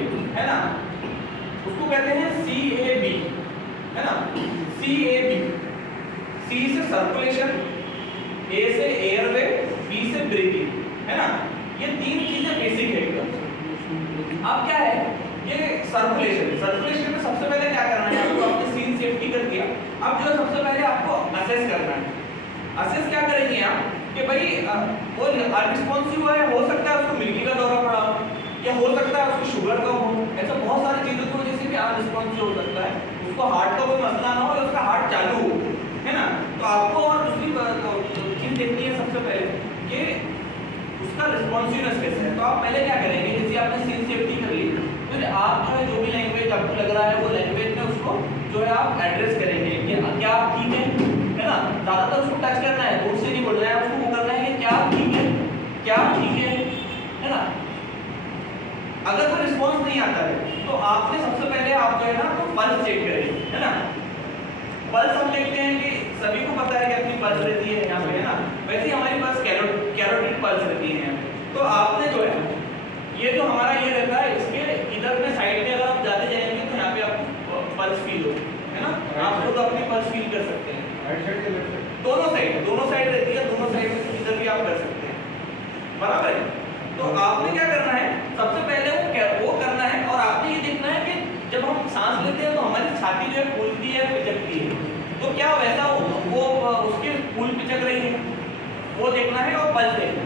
होती है ना, उसको कहते हैं CAB, है ना, CAB। C से सर्कुलेशन, A से एयरवे, B से ब्रीथिंग, है ना, ये तीन चीजें बेसिक है एकदम। अब क्या है ये सर्कुलेशन में सबसे पहले क्या करना है आपको, आपने सीन सेफ्टी कर दिया। अब जो सबसे पहले आपको असेस करना है। असेस क्या करेंगे आप कि भाई वो अनरिस्पॉन्सिव है, हो सकता है उसको मिर्गी का दौरा पड़ा हो, या हो सकता है उसको शुगर का हो, ऐसा बहुत सारी चीजों की वजह से भी अनरिस्पॉन्सिव हो सकता है, उसको हार्ट का कोई मसला ना हो या उसका हार्ट चालू हो, है ना। तो आपको और दूसरी चीज देखनी है सबसे पहले कि उसका रिस्पॉन्सिवनेस कैसे है। तो आप पहले क्या करेंगे, जैसे आपने सीन सेफ्टी कर ली, फिर आप जो है जो भी लैंग्वेज आपको लग रहा है वो लैंग्वेज में उसको जो है आप एड्रेस करेंगे कि क्या आप ठीक है ना, ज्यादातर उसको टच करना है, दूर से नहीं बोलना है, उसको वो करना है कि क्या आप ठीक है, क्या आप ठीक है ना। अगर कोई रिस्पॉन्स नहीं आता है तो आपने सबसे पहले आप जो है ना तो पल्स चेक करेंगे, है ना। पल्स हम देखते हैं कि सभी को पता है कि अपनी पल्स रहती है यहाँ पे, है ना, वैसे ही हमारी पास कैरोटिड पल्स रहती है यहाँ पे। तो आपने जो है ये जो हमारा ये रहता है, इसके इधर में साइड में अगर आप जाते जाएंगे तो यहाँ पे आपको पल्स फील हो, है ना, आप खुद अपनी पल्स फील कर सकते हैं। राइट साइड के लेफ्ट साइड, दोनों साइड रहती है, दोनों साइड में इधर भी आप कर सकते हैं, बराबर है। तो आपने क्या करना है, सबसे पहले वो करना है, और आपने ये देखना है कि जब हम सांस लेते हैं तो हमारी छाती जो है फूलती है, पिचकती है, तो क्या वैसा वो उसके फूल पिचक रही है, वो देखना है, और पल्स देखना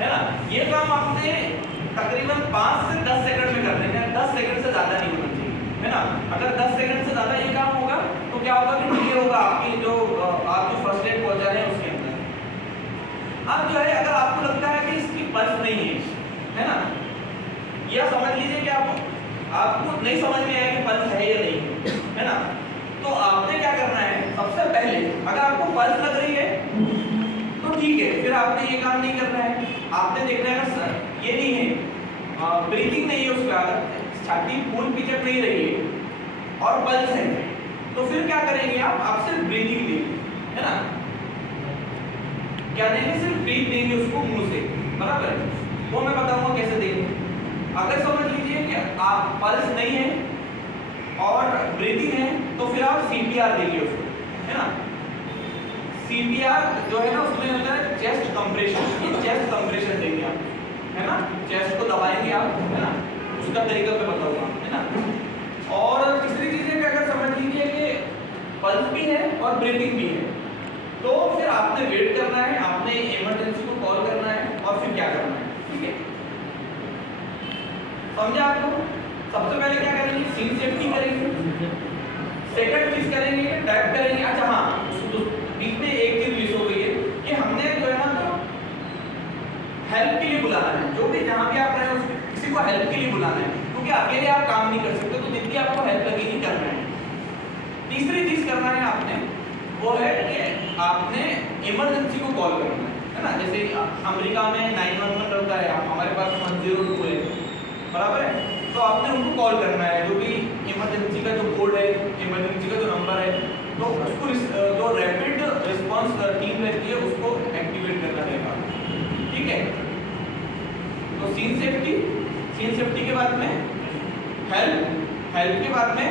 है ना। ये काम आपने तकरीबन 5 से 10 सेकंड में कर देना है, 10 सेकंड से ज्यादा नहीं होना चाहिए, है ना। अगर 10 सेकंड से ज्यादा ये काम होगा तो क्या होगा कि क्लियर होगा आपकी जो आप जो फर्स्ट एड पहुंचा रहे हैं उसके अंदर। अब जो है अगर आपको लगता है कि इसकी पल्स नहीं है ना, या समझ लीजिए कि आपको नहीं समझ में आया कि पल्स है या नहीं, है ना, तो आपने क्या करना है, सबसे पहले अगर आपको पल्स लग रही है तो ठीक है, फिर आपने ये काम नहीं करना है, आपने देखना है अगर ये नहीं है, ब्रीथिंग नहीं है उसका, छाती फूल पिचक नहीं रही है और पल्स है, तो फिर क्या करेंगे आप सिर्फ ब्रीथिंग देंगे, है ना, क्या देंगे, सिर्फ ब्रीथ देंगे उसको मुंह से, बराबर है। वो मैं बताऊंगा कैसे देंगे। अगर समझ लीजिए कि आप पल्स नहीं है और ब्रीथिंग है तो फिर आप CPR देंगे उसको, है ना। CPR जो है ना उसमें होता है चेस्ट कंप्रेशन, ये चेस्ट कंप्रेशन देंगे आप, है ना, चेस्ट को दबाएंगे आप, है ना, उसका तरीका मैं बताऊंगा, है ना। और तीसरी चीज है कि अगर समझ लीजिए कि पल्स भी है और ब्रीथिंग भी है, तो फिर आपने वेट करना है, आपने इमरजेंसी को कॉल करना है, और फिर क्या करना है, ठीक है, समझे आप लोग। सबसे पहले क्या करेंगे, सीन सेफ्टी करेंगे, सेकंड चीज करेंगे टैप करेंगे। अच्छा हाँ, बीच में एक चीज मिस हो गई है कि हमने जो है ना तो हेल्प के लिए बुलाना है, जो भी जहां भी आप रहे हो किसी को हेल्प के लिए बुलाना है, क्योंकि अकेले आप काम नहीं कर सकते, तो जितनी आपको हेल्प लगेगी करना है। तीसरी चीज करना है आपने, वो है कि आपने इमरजेंसी को कॉल करना है ना। जैसे अमेरिका में 911 होता है, हमारे पास 102 है, बराबर है, तो आपने उनको कॉल करना है, जो भी इमरजेंसी का जो कोड है, इमरजेंसी का जो नंबर है, तो उसको जो रैपिड रिस्पांस टीम रहती है उसको एक्टिवेट करना रहेगा, ठीक है। तो सीन सेफ्टी के बाद में हेल्प के बाद में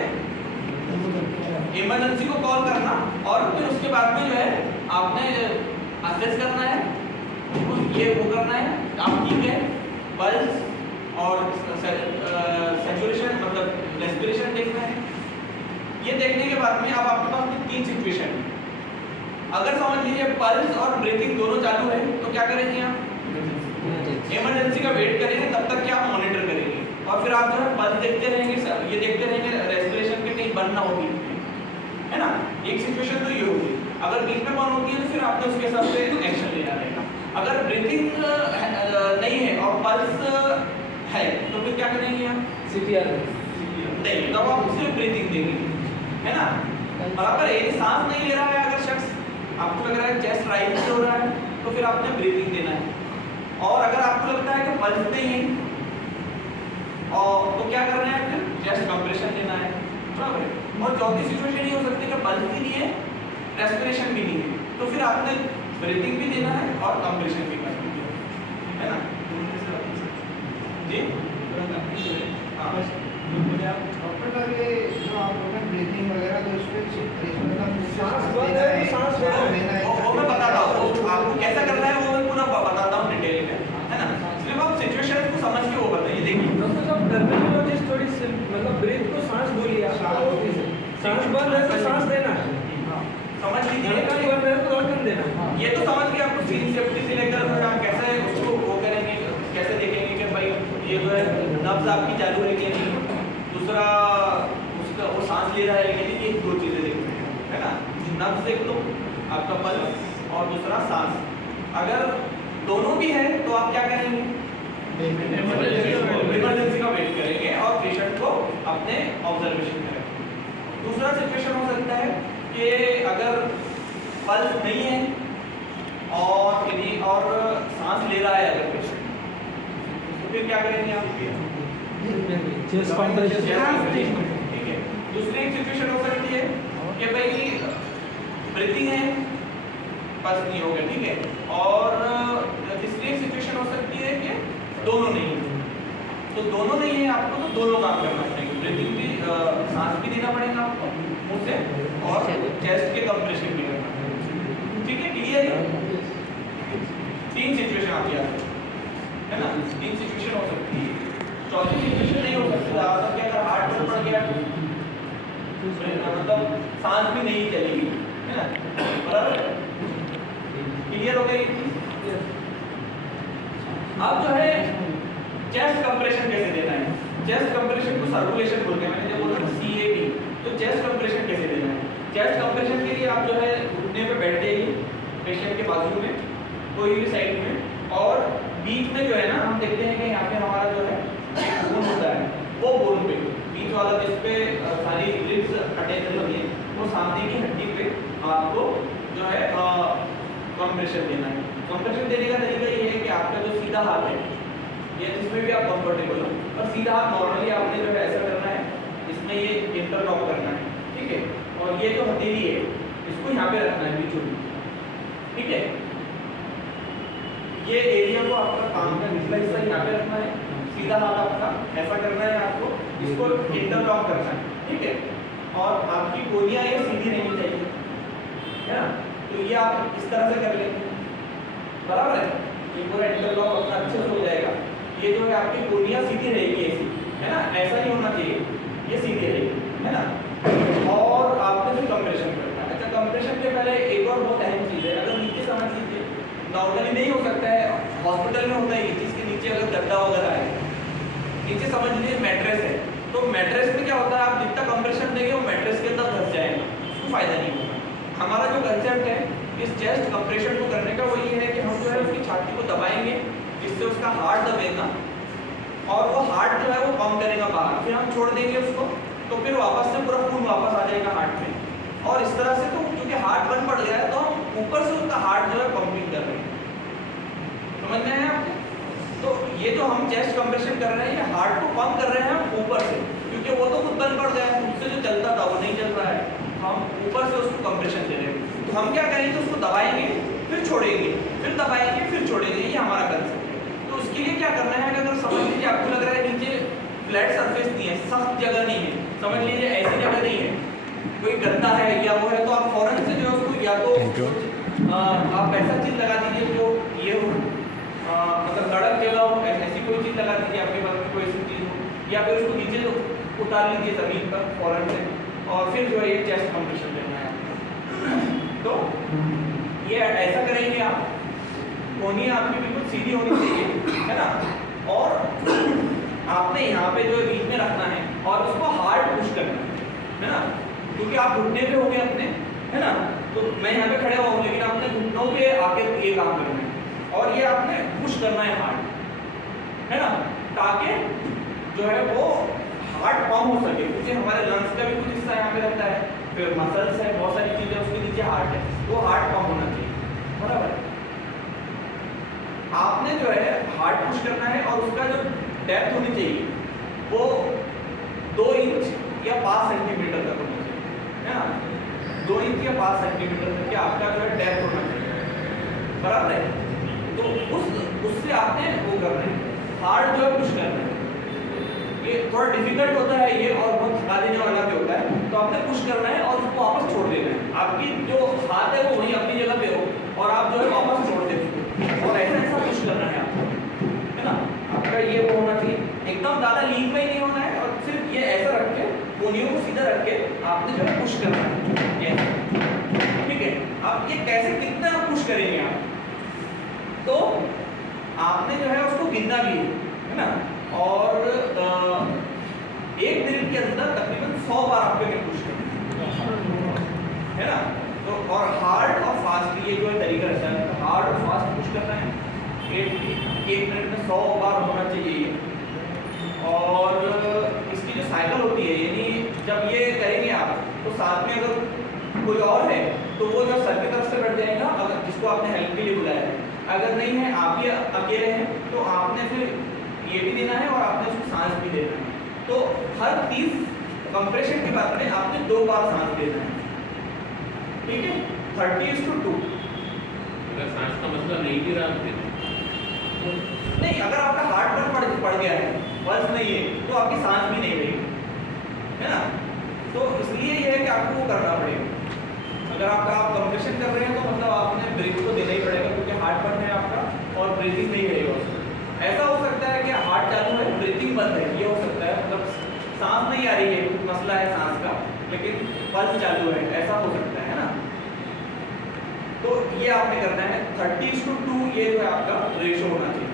इमरजेंसी को कॉल करना, और फिर उसके बाद में जो है आपने असेस करना है, ये वो करना है आप, ठीक है, पल्स और सैचुरेशन मतलब रेस्पिरेशन देखना है। ये देखने के बाद में अब आपके पास 3 सिचुएशन है। अगर समझ लीजिए पल्स और ब्रीथिंग दोनों चालू है तो क्या करेंगे आप, इमरजेंसी का वेट करेंगे, तब तक क्या आप मॉनिटर करेंगे, और फिर आप जो है पल्स देखते रहेंगे, ये देखते रहेंगे रेस्पिरेशन के कहीं बंद ना होगी, है ना। एक सिचुएशन तो ये होगी। अगर बीच में बंद होती है तो फिर आपने उसके हिसाब से एक्शन लेना रहेगा। अगर ब्रीथिंग नहीं है और पल्स है तो फिर क्या करेंगे आप, CPR नहीं, तब आप सिर्फ ब्रीथिंग देंगे, है ना, बराबर है। सांस नहीं ले रहा है अगर शख्स, आपको लग रहा है चेस्ट राइज हो रहा है, तो फिर आपने ब्रीथिंग देना है। और अगर आपको लगता है कि पल्स नहीं है और तो क्या करना है, फिर चेस्ट कंप्रेशन देना है, बराबर है। और चौथी सिचुएशन ये हो सकती है कि पल्स भी नहीं है, रेस्पिरेशन भी नहीं है, तो फिर आपने ब्रीथिंग भी देना है और कंप्रेशन भी करना है ना जी। हाँ सांस बंद है तो सांस देना, समझ लीजिए। धड़कन बंद है तो धड़कन देना। ये तो समझ गए आपको सीन सेफ्टी से लेकर फिर आप कैसे उसको वो करेंगे, कैसे देखेंगे कि भाई ये जो है नब्ज आपकी चालू है कि नहीं, दूसरा उसका वो सांस ले रहा है कि नहीं, ये दो चीजें देखते हैं, है ना। नब्ज देख लो, आपका पल्स, और दूसरा सांस। अगर दोनों भी है तो आप क्या करेंगे, इमरजेंसी का वेट करेंगे और पेशेंट को अपने ऑब्जर्वेशन करेंगे। दूसरा सिचुएशन हो सकता है कि अगर पल्स नहीं है और सांस ले रहा है अगर पेशेंट, तो फिर क्या करेंगे आप, चेस्ट कॉन्ट्रैक्शन। ठीक है। दूसरी एक सिचुएशन हो सकती है कि भाई ब्रीथिंग है, पल्स नहीं होगा, ठीक है। और तीसरी एक सिचुएशन हो सकती है कि दोनों नहीं है। तो दोनों नहीं है आपको, तो दोनों काम करना पड़ेगा, ब्रीथिंग भी, सांस भी देना पड़ेगा आपको मुंह से, और चेस्ट के कंप्रेशन भी करना पड़ेगा। ठीक है, क्लियर है। तीन सिचुएशन आती है ना, तीन सिचुएशन हो सकती है। चौथी सिचुएशन नहीं हो सकती, ज्यादातर क्या अगर हार्ट में पड़ गया मतलब सांस भी नहीं चलेगी, है ना, बराबर। क्लियर हो गई चीज। अब जो है चेस्ट कंप्रेशन कैसे देना है, चेस्ट कंप्रेशन को सर्कुलेशन बोलते हैं, मैंने जब बोला CAB, तो चेस्ट कंप्रेशन कैसे देना है। चेस्ट कंप्रेशन के लिए आप जो है घुटने पे बैठ जाइए पेशेंट के बाजू में, कोई भी साइड में, और बीच में जो है ना, हम देखते हैं कि यहाँ पे हमारा जो है बोन होता है, वो बोन पे बीच वाला जिस पे सारी रिब्स अटैच होती है, वो सामने की हड्डी पे आपको जो है कंप्रेशन देना है। कंप्रेशन देने का तरीका ये है कि आपका जो सीधा हाथ है, ये जिसमें भी आप कंफर्टेबल हो, और सीधा हाथ नॉर्मली आपने जो है ऐसा करना है, इसमें ये इंटरलॉक करना है, ठीक है। और ये जो हथेली है इसको यहाँ पे रखना है बीचों बीच, ठीक है। ये एरिया को आपका काम का निचला हिस्सा यहाँ पे रखना है, सीधा हाथ आपका ऐसा करना है आपको, इसको इंटरलॉक करना है, ठीक है। और आपकी गोलियां ये सीधी रहनी चाहिए, है ना। तो ये आप इस तरह से कर लेंगे, बराबर है। ये पूरा इंटरलॉक अपना अच्छे से हो जाएगा। ये जो है आपकी गोलियां सीधी रहेगी ऐसी, है ना, ऐसा नहीं होना चाहिए, ये सीधी रहेगी, है ना। और आपने जो कंप्रेशन करना है, अच्छा कंप्रेशन के पहले एक और बहुत अहम चीज है, अगर नीचे समझ लीजिए, नॉर्मली नहीं हो सकता है, हॉस्पिटल में होता है ये चीज के नीचे अगर गद्दा वगैरह है, नीचे समझ लीजिए मैट्रेस है, तो मैट्रेस में क्या होता है, आप जितना कंप्रेशन देंगे वो मैट्रेस के अंदर धंस जाएगा, उसको फायदा नहीं होगा। हमारा जो कंसेप्ट है इस चेस्ट कंप्रेशन को करने का वो ये है कि हम जो है उसकी छाती को दबाएंगे, जिससे उसका हार्ट दबेगा और वो हार्ट जो है वो पंप करेगा बाहर, फिर हम छोड़ देंगे उसको, तो फिर वापस से पूरा खून वापस आ जाएगा हार्ट में। और इस तरह से तो क्योंकि हार्ट बंद पड़ गया है, तो हम ऊपर से उसका हार्ट जो है पंपिंग कर रहे हैं, समझ में आया आपको। तो ये जो हम चेस्ट कंप्रेशन कर रहे हैं, ये हार्ट को पंप कर रहे हैं हम ऊपर से, क्योंकि वो तो खुद बंद पड़ गया है, उससे जो चलता था वो नहीं चल रहा है, हम ऊपर से उसको कंप्रेशन दे रहे हैं। तो हम क्या करेंगे, उसको दबाएंगे फिर छोड़ेंगे, फिर दबाएंगे फिर छोड़ेंगे, ये हमारा कंसेप्ट है। तो उसके लिए क्या करना है, अगर समझ लीजिए आपको लग रहा है नीचे फ्लैट सरफेस नहीं है, सख्त जगह नहीं है, समझ लीजिए ऐसी जगह नहीं है, कोई गद्दा है या वो है, तो आप फौरन से जो है उसको या तो आप ऐसा चीज लगा दीजिए जो ये हो, मतलब कड़क जगह हो, ऐसी कोई चीज लगा दीजिए आपके पास में कोई ऐसी चीज हो, या फिर उसको नीचे उतार लीजिए जमीन पर फौरन से, और फिर जो है ये चेस्ट कंप्रेशन देना है। तो ये ऐसा करेंगे आप, कोहनी आपकी बिल्कुल सीधी होनी चाहिए, है ना, और आपने यहाँ पे जो है बीच में रखना है और उसको हार्ड पुश करना है ना, क्योंकि आप घुटने पे होंगे अपने, है ना। तो मैं यहाँ पे खड़े हुआ हूँ, लेकिन आपने घुटनों पे आके ये काम करना है और ये आपने पुश करना है हार्ड, है ना, ताकि जो है वो हार्ट पंप हो सके, क्योंकि हमारे लंग्स का भी कुछ हिस्सा यहाँ पे रहता है, फिर मसल्स है, बहुत सारी चीजें, उसके नीचे हार्ट है, वो हार्ट पंप होना चाहिए, बराबर। आपने जो है हार्ट पुश करना है और उसका जो डेप्थ होनी चाहिए वो 2 इंच या 5 सेंटीमीटर तक होना चाहिए, है ना, 2 इंच या 5 सेंटीमीटर तक आपका जो है डेप्थ होना चाहिए, बराबर है। तो उससे आपने वो करना है, हार्ट जो है पुश करना है। ये थोड़ा डिफिकल्ट होता है ये, और बहुत थका देने वाला भी होता है, तो आपने पुश करना है और उसको वापस छोड़ देना है, आपकी जो हाथ है वो वहीं अपनी जगह पे हो और आप जो है वापस छोड़ दें उसको, और ऐसा पुश करना है आपको, है ना। आपका ये वो होना चाहिए, एकदम ज्यादा लीक में ही नहीं होना है, और सिर्फ ये ऐसा रख के कोहनियों को सीधा रख के आपने जो है पुश करना है ऐसे, ठीक है। अब ये कैसे कितना पुश करेंगे आप, तो आपने जो है उसको गिनना भी है ना, और 1 मिनट के अंदर तकरीबन 100 बार आपको ये पुश करना है ना। तो और हार्ड और फास्ट ये जो है तरीका रहता है, तो हार्ड और फास्ट पुश करना है, 1 मिनट में 100 बार होना चाहिए ये। और इसकी जो साइकिल होती है, यानी जब ये करेंगे आप तो साथ में अगर कोई और है तो वो जो सर की तरफ से बैठ जाएगा, अगर जिसको आपने हेल्प के लिए बुलाया है। अगर नहीं है, आप ही अकेले हैं, तो आपने फिर ये भी देना है और आपने उसको सांस भी देना है। तो हर 30 कंप्रेशन के बाद में आपने 2 बार सांस देना है, ठीक है। 30:2। अगर सांस का मतलब नहीं भी रहा नहीं, अगर आपका हार्ट पड़ गया है, पल्स नहीं है, तो आपकी सांस भी नहीं रहेगी, है ना। तो इसलिए ये है कि आपको वो करना पड़ेगा। अगर आप कंप्रेशन कर रहे हैं तो मतलब आपने ब्रीथ को देना ही पड़ेगा, क्योंकि हार्ट बंद है आपका और ब्रीथिंग नहीं रहेगा उसमें। ऐसा हो सकता है कि हार्ट चालू है, ब्रीथिंग बंद है, ये हो सकता है, मतलब सांस नहीं आ रही है, कुछ मसला है सांस का, लेकिन पल्स चालू है, ऐसा हो सकता है ना। तो ये आपने करना है 30:2, ये जो है आपका रेशो होना चाहिए।